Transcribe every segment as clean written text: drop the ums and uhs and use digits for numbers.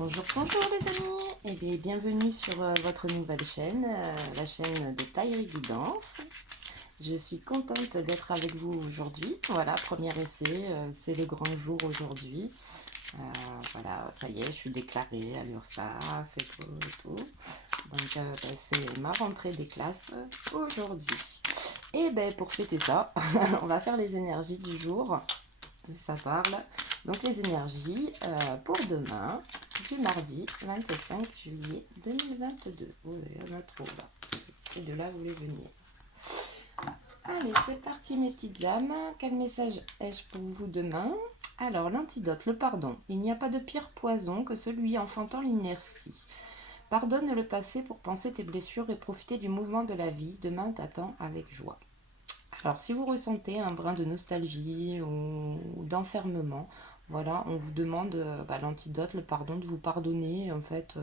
Bonjour, bonjour les amis, et bien bienvenue sur votre nouvelle chaîne, la chaîne de Taillerie Guidance. Je suis contente d'être avec vous aujourd'hui. Voilà, premier essai, c'est le grand jour aujourd'hui. Voilà, ça y est, je suis déclarée à l'URSSAF et tout, et tout. Donc c'est ma rentrée des classes aujourd'hui. Et ben pour fêter ça, on va faire les énergies du jour. Ça parle. Donc les énergies pour demain, du mardi 25 juillet 2022. Oui, on a trop là. Et de là, vous voulez venir. Allez, c'est parti mes petites âmes. Quel message ai-je pour vous demain? Alors, l'antidote, le pardon. Il n'y a pas de pire poison que celui enfantant l'inertie. Pardonne le passé pour penser tes blessures et profiter du mouvement de la vie. Demain t'attend avec joie. Alors, si vous ressentez un brin de nostalgie ou d'enfermement, voilà, on vous demande l'antidote, le pardon, de vous pardonner en fait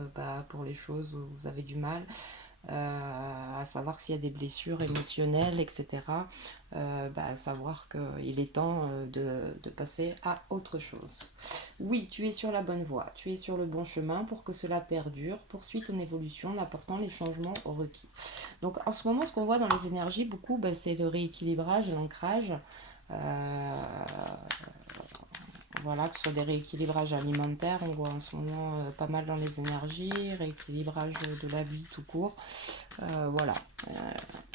pour les choses où vous avez du mal, à savoir s'il y a des blessures émotionnelles, etc. À savoir qu'il est temps de passer à autre chose. Oui, tu es sur la bonne voie, tu es sur le bon chemin pour que cela perdure. Poursuis ton évolution en apportant les changements requis. Donc en ce moment, ce qu'on voit dans les énergies, beaucoup, c'est le rééquilibrage, l'ancrage. Euh, voilà, que ce soit des rééquilibrages alimentaires, on voit en ce moment pas mal dans les énergies, rééquilibrage de la vie tout court. Voilà,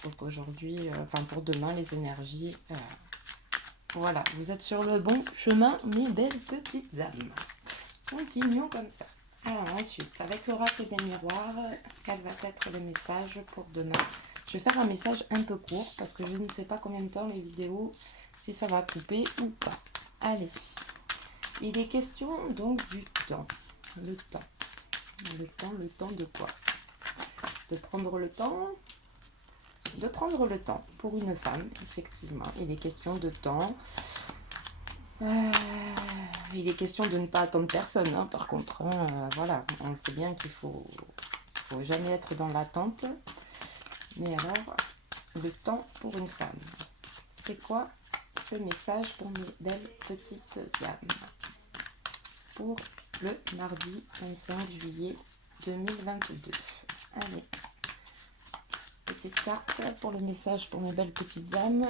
donc aujourd'hui, pour demain, les énergies, voilà, vous êtes sur le bon chemin, mes belles petites âmes. Continuons comme ça. Alors ensuite, avec l'oracle des miroirs, quel va être le message pour demain? Je vais faire un message un peu court parce que je ne sais pas combien de temps les vidéos, si ça va couper ou pas. Allez, il est question donc du temps. Le temps. Le temps de quoi? De prendre le temps. De prendre le temps pour une femme, effectivement. Il est question de temps. Il est question de ne pas attendre personne, hein, par contre. Voilà, on sait bien qu'il faut jamais être dans l'attente. Mais alors, le temps pour une femme. C'est quoi ce message pour mes belles petites âmes? Pour le mardi 25 juillet 2022. Allez, petite carte pour le message pour mes belles petites âmes.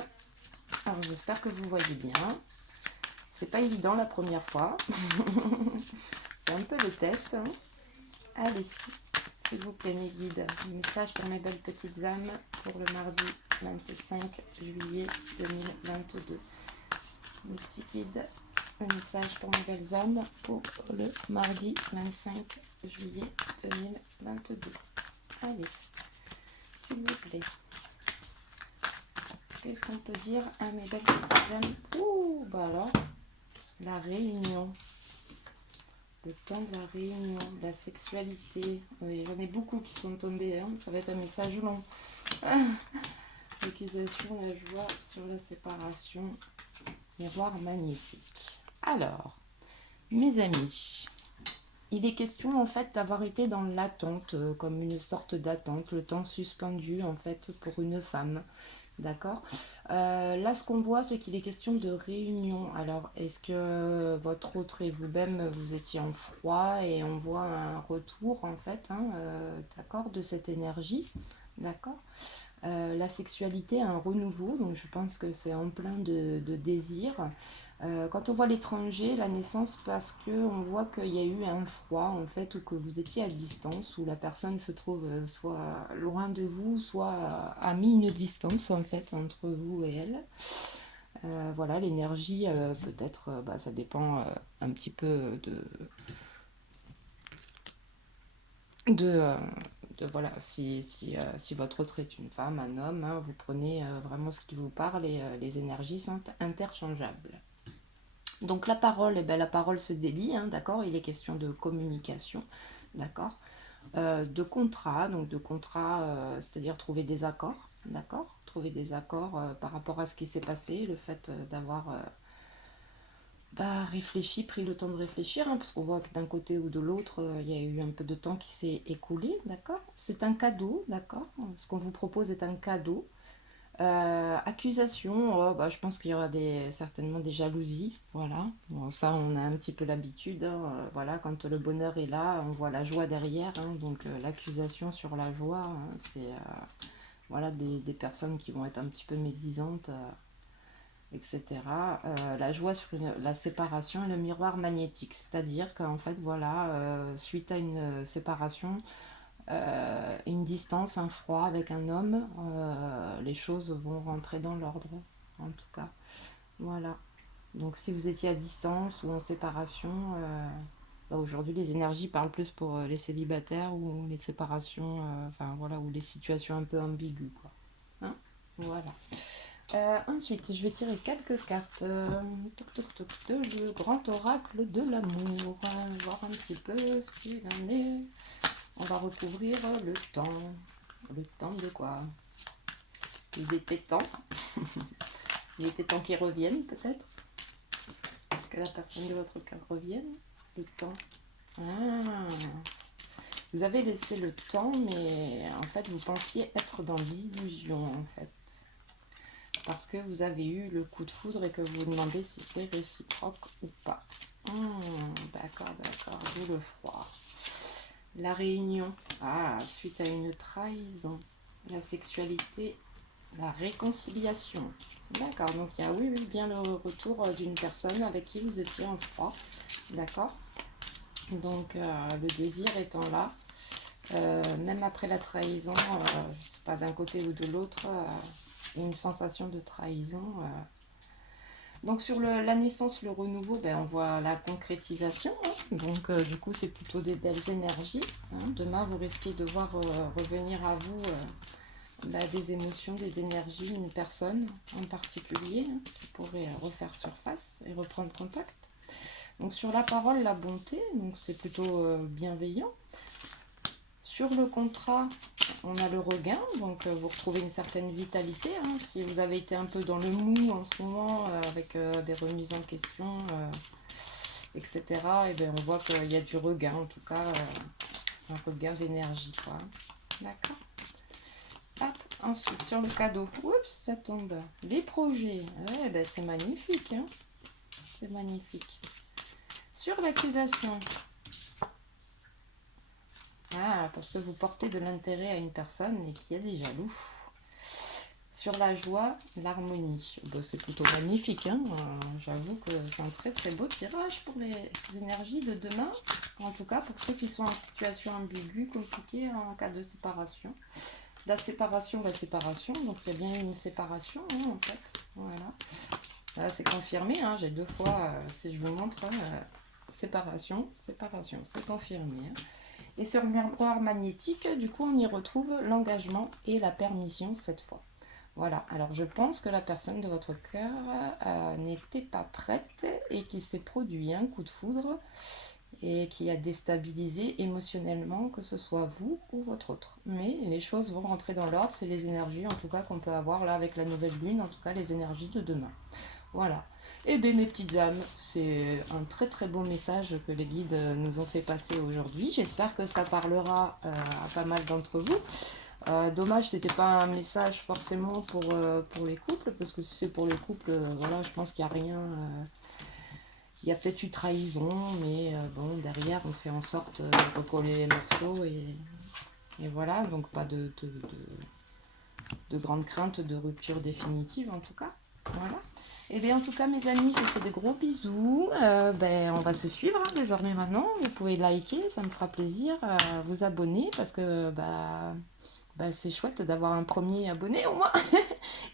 Alors, j'espère que vous voyez bien. C'est pas évident la première fois. C'est un peu le test. Hein. Allez, s'il vous plaît, mes guides. Message pour mes belles petites âmes pour le mardi 25 juillet 2022. Mes petits guides. Un message pour mes belles âmes pour le mardi 25 juillet 2022. Allez, s'il vous plaît. Qu'est-ce qu'on peut dire à mes belles petites âmes? Ouh, alors, la réunion. Le temps de la réunion, la sexualité. Oui, j'en ai beaucoup qui sont tombés. Hein. Ça va être un message long. L'accusation, la joie sur la séparation. Miroir magnétique. Alors, mes amis, il est question en fait d'avoir été dans l'attente, comme une sorte d'attente, le temps suspendu en fait pour une femme. D'accord. Là, ce qu'on voit, c'est qu'il est question de réunion. Alors, est-ce que votre autre et vous-même, vous étiez en froid et on voit un retour, en fait, hein, d'accord, de cette énergie, d'accord. La sexualité, un renouveau, donc je pense que c'est en plein de désir. Quand on voit l'étranger, la naissance, parce qu'on voit qu'il y a eu un froid, en fait, ou que vous étiez à distance, où la personne se trouve soit loin de vous, soit a mis une distance, en fait, entre vous et elle. Voilà, l'énergie, peut-être, ça dépend un petit peu de, voilà, si votre autre est une femme, un homme, hein, vous prenez vraiment ce qui vous parle et les énergies sont interchangeables. Donc la parole se délie, hein, d'accord. Il est question de communication, d'accord. De contrat, donc de contrat, c'est-à-dire trouver des accords, d'accord. Trouver des accords par rapport à ce qui s'est passé, le fait d'avoir réfléchi, pris le temps de réfléchir, hein, parce qu'on voit que d'un côté ou de l'autre, il y a eu un peu de temps qui s'est écoulé, d'accord. C'est un cadeau, d'accord. Ce qu'on vous propose est un cadeau. Accusation, oh, bah, je pense qu'il y aura certainement des jalousies, voilà. Bon, ça, on a un petit peu l'habitude, hein, voilà, quand le bonheur est là, on voit la joie derrière, hein, donc l'accusation sur la joie, hein, c'est voilà, des personnes qui vont être un petit peu médisantes, etc. La joie sur la séparation et le miroir magnétique, c'est-à-dire qu'en fait, voilà, suite à une séparation, une distance, un froid avec un homme, les choses vont rentrer dans l'ordre, en tout cas. Voilà. Donc si vous étiez à distance ou en séparation, bah, aujourd'hui les énergies parlent plus pour les célibataires ou les séparations, enfin voilà, ou les situations un peu ambiguës, quoi. Hein, voilà. Ensuite, je vais tirer quelques cartes. Le grand oracle de l'amour. Voir un petit peu ce qu'il en est. On va recouvrir le temps. Le temps de quoi? Il était temps. Il était temps qu'il revienne, peut-être. Que la personne de votre cœur revienne. Le temps. Ah. Vous avez laissé le temps, mais en fait, vous pensiez être dans l'illusion, en fait. Parce que vous avez eu le coup de foudre et que vous vous demandez si c'est réciproque ou pas. D'accord, d'accord. D'où le froid. La réunion. Ah, suite à une trahison. La sexualité. La réconciliation. D'accord, donc il y a oui, oui, bien le retour d'une personne avec qui vous étiez en froid. D'accord. Donc le désir étant là, même après la trahison, je sais pas, d'un côté ou de l'autre, une sensation de trahison. Donc sur la naissance, le renouveau, ben, on voit la concrétisation, hein. Donc du coup c'est plutôt des belles énergies, hein. Demain vous risquez de voir revenir à vous des émotions, des énergies, une personne en particulier, hein, qui pourrait refaire surface et reprendre contact. Donc sur la parole, la bonté, donc c'est plutôt bienveillant. Sur le contrat, on a le regain, donc vous retrouvez une certaine vitalité, hein. Si vous avez été un peu dans le mou en ce moment, avec des remises en question, etc., et bien on voit qu'il y a du regain, en tout cas, un regain d'énergie, quoi. D'accord. Hop, ensuite, sur le cadeau, oups, ça tombe. Les projets, ouais, ben c'est magnifique, hein. C'est magnifique. Sur l'accusation, ah, parce que vous portez de l'intérêt à une personne et qu'il y a des jaloux. Sur la joie, l'harmonie. Bon, c'est plutôt magnifique, hein. J'avoue que c'est un très très beau tirage pour les énergies de demain. En tout cas, pour ceux qui sont en situation ambiguë, compliquée en cas de séparation. La séparation, la séparation. Donc il y a bien eu une séparation, hein, en fait. Voilà. Là, c'est confirmé, hein. J'ai deux fois, si je vous montre, séparation, séparation. C'est confirmé, hein. Et sur le miroir magnétique, du coup, on y retrouve l'engagement et la permission cette fois. Voilà, alors je pense que la personne de votre cœur n'était pas prête et qu'il s'est produit un coup de foudre et qui a déstabilisé émotionnellement, que ce soit vous ou votre autre. Mais les choses vont rentrer dans l'ordre, c'est les énergies en tout cas qu'on peut avoir là avec la nouvelle lune, en tout cas les énergies de demain. Voilà. Eh bien mes petites âmes, c'est un très très beau message que les guides nous ont fait passer aujourd'hui. J'espère que ça parlera à pas mal d'entre vous. Dommage, c'était pas un message forcément pour les couples, parce que si c'est pour les couples, voilà, je pense qu'il n'y a rien. Il y a peut-être eu trahison, mais bon, derrière, on fait en sorte de recoller les morceaux et voilà, donc pas de grande crainte de rupture définitive en tout cas. Voilà. Et bien en tout cas mes amis, je vous fais des gros bisous. On va se suivre hein, désormais maintenant. Vous pouvez liker, ça me fera plaisir. Vous abonner parce que c'est chouette d'avoir un premier abonné au moins.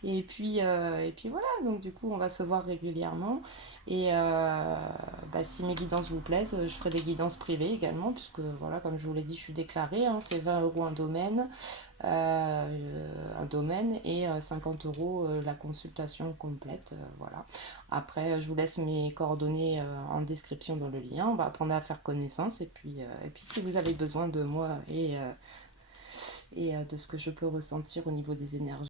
Et puis voilà, donc du coup on va se voir régulièrement. Et si mes guidances vous plaisent, je ferai des guidances privées également, puisque voilà, comme je vous l'ai dit, je suis déclarée, hein, c'est 20 € un domaine et 50 € la consultation complète. Voilà. Après, je vous laisse mes coordonnées en description dans le lien. On va apprendre à faire connaissance et puis si vous avez besoin de moi et de ce que je peux ressentir au niveau des énergies.